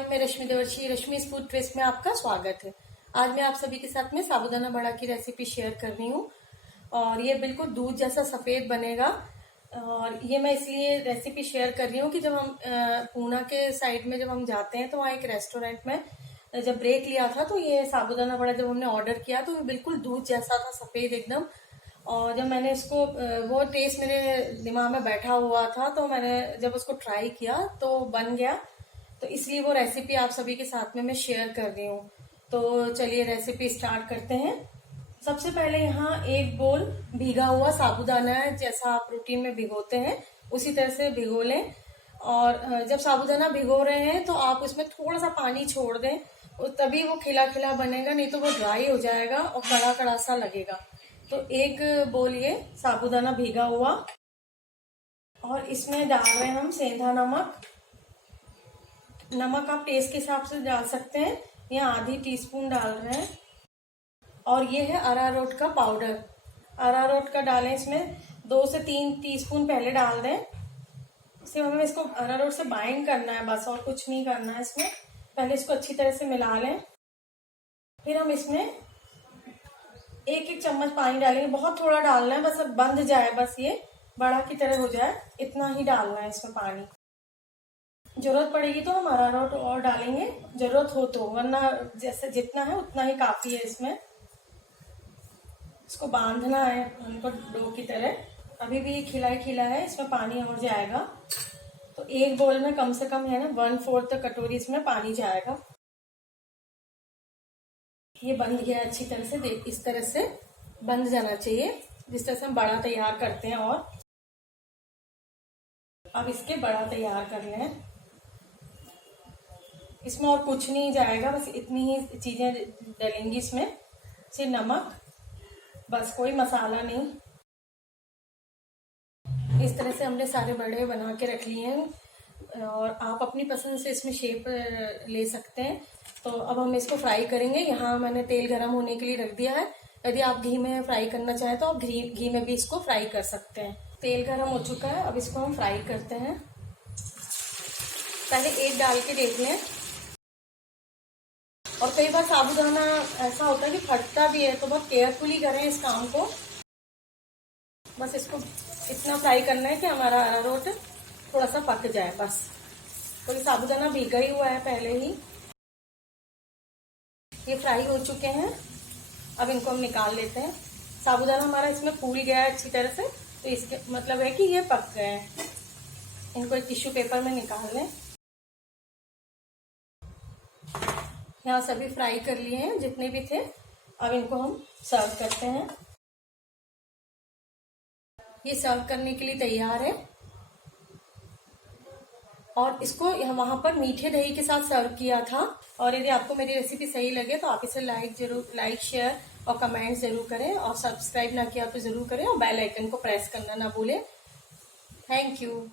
हाय, मैं रश्मि देवर्षी, Rashmi's food twist में आपका स्वागत है। आज मैं आप सभी के साथ में साबूदाना बड़ा की रेसिपी शेयर कर रही हूँ और ये बिल्कुल दूध जैसा सफ़ेद बनेगा। और ये मैं इसलिए रेसिपी शेयर कर रही हूँ कि जब हम पूना के साइड में जब हम जाते हैं तो वहाँ एक रेस्टोरेंट में जब ब्रेक लिया था तो ये साबूदाना बड़ा जब हमने ऑर्डर किया तो ये बिल्कुल दूध जैसा था, सफ़ेद एकदम। और जब मैंने इसको वो टेस्ट मेरे दिमाग में बैठा हुआ था तो मैंने जब उसको ट्राई किया तो बन गया। तो इसलिए वो रेसिपी आप सभी के साथ में मैं शेयर कर रही हूँ। तो चलिए रेसिपी स्टार्ट करते हैं। सबसे पहले यहाँ एक बोल भीगा हुआ साबूदाना है, जैसा आप रूटीन में भिगोते हैं उसी तरह से भिगो लें। और जब साबूदाना भिगो रहे हैं तो आप उसमें थोड़ा सा पानी छोड़ दें, तभी वो खिला खिला बनेगा, नहीं तो वो ड्राई हो जाएगा और कड़ा कड़ा सा लगेगा। तो एक बोल ये साबूदाना भीगा हुआ, और इसमें डाल रहे हैं हम सेंधा नमक। नमक आप टेस्ट के हिसाब से डाल सकते हैं, यहाँ आधी टीस्पून डाल रहे हैं। और ये है अरारोट का पाउडर, अरारोट का डालें इसमें 2 से 3 टीस्पून पहले डाल दें। सिर्फ हमें इसको अरारोट से बाइंड करना है बस, और कुछ नहीं करना है इसमें। पहले इसको अच्छी तरह से मिला लें, फिर हम इसमें 1-1 चम्मच पानी डालेंगे। बहुत थोड़ा डालना है, बस बंध जाए, बस ये बड़ा की तरह हो जाए, इतना ही डालना है इसमें पानी। जरूरत पड़ेगी तो हम अरारोट और डालेंगे, जरूरत हो तो, वरना जैसे जितना है उतना ही काफी है इसमें। इसको बांधना है हमको डो की तरह। अभी भी खिला खिला है, इसमें पानी और जाएगा। तो एक बोल में कम से कम है ना 1/4 कटोरी इसमें पानी जाएगा। ये बंध गया अच्छी तरह से, देख इस तरह से बंध जाना चाहिए, जिस तरह से हम बड़ा तैयार करते हैं। और अब इसके बड़ा तैयार कर लें। इसमें और कुछ नहीं जाएगा, बस इतनी ही चीजें डलेंगी इसमें, सिर्फ नमक, बस कोई मसाला नहीं। इस तरह से हमने सारे बड़े बना के रख लिए हैं, और आप अपनी पसंद से इसमें शेप ले सकते हैं। तो अब हम इसको फ्राई करेंगे। यहाँ मैंने तेल गरम होने के लिए रख दिया है। यदि आप घी में फ्राई करना चाहें तो आप घी में भी इसको फ्राई कर सकते हैं। तेल गरम हो चुका है, अब इसको हम फ्राई करते हैं। पहले एक डाल के देख लें। और कई बार साबूदाना ऐसा होता है कि फटता भी है, तो बहुत केयरफुली करें इस काम को। बस इसको इतना फ्राई करना है कि हमारा अरारोट थोड़ा सा पक जाए बस। तो ये साबूदाना भीगा ही हुआ है पहले ही। ये फ्राई हो चुके हैं, अब इनको हम निकाल लेते हैं। साबूदाना हमारा इसमें फूल गया है अच्छी तरह से, तो इसके मतलब है कि ये पक गए हैं। इनको एक टिश्यू पेपर में निकाल लें। यहाँ सभी फ्राई कर लिए हैं जितने भी थे। अब इनको हम सर्व करते हैं। ये सर्व करने के लिए तैयार है। और इसको वहां पर मीठे दही के साथ सर्व किया था। और यदि आपको मेरी रेसिपी सही लगे तो आप इसे लाइक शेयर और कमेंट जरूर करें, और सब्सक्राइब ना किया तो जरूर करें, और बेल आइकन को प्रेस करना ना भूलें। Thank you.